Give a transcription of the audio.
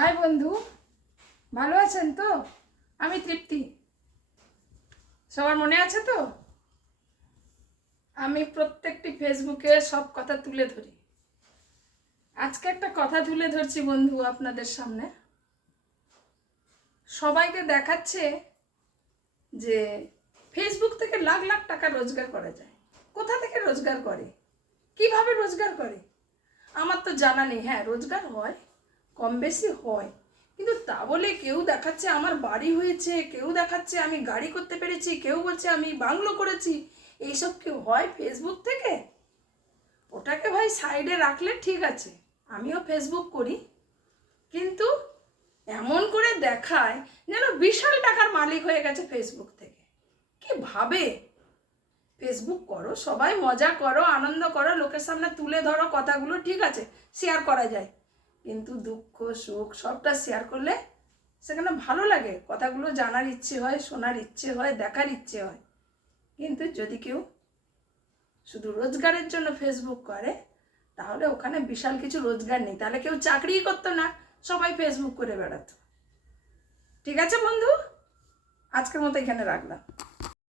High বন্ধু, ভালো আছেন তো? আমি তৃপ্তি। সবার মনে আছে তো? আমি প্রত্যেকটি ফেসবুকে সব কথা তুলে ধরি। আজকে একটা কথা তুলে ধরছি বন্ধু আপনাদের সামনে। সবাইকে দেখাচ্ছে যে ফেসবুক থেকে লাখ লাখ টাকা রোজগার করা যায়। কোথা থেকে রোজগার করে, কিভাবে রোজগার করে আমার তো জানা নেই। হ্যাঁ, রোজগার হয়, কম বেশি হয়, কিন্তু তা বলে কেউ দেখাচ্ছে আমার বাড়ি হয়েছে, কেউ দেখাচ্ছে আমি গাড়ি করতে পেরেছি, কেউ বলছে আমি বাংলো করেছি। এইসব কেউ হয় ফেসবুক থেকে? ওটাকে ভাই সাইডে রাখলে ঠিক আছে, আমিও ফেসবুক করি, কিন্তু এমন করে দেখায় যেন বিশাল টাকার মালিক হয়ে গেছে ফেসবুক থেকে। কি ভাবে? ফেসবুক করো, সবাই মজা করো, আনন্দ করো, লোকের সামনে তুলে ধরো কথাগুলো, ঠিক আছে, শেয়ার করা যায়, কিন্তু দুঃখ সুখ সবটা শেয়ার করলে সেখানে ভালো লাগে, কথাগুলো জানার ইচ্ছে হয়, শোনার ইচ্ছে হয়, দেখার ইচ্ছে হয়। কিন্তু যদি কেউ শুধু রোজগারের জন্য ফেসবুক করে, তাহলে ওখানে বিশাল কিছু রোজগার নেই, তাহলে কেউ চাকরিই করতো না, সবাই ফেসবুক করে বেড়াতো। ঠিক আছে বন্ধু, আজকের মতো এখানে রাখলাম।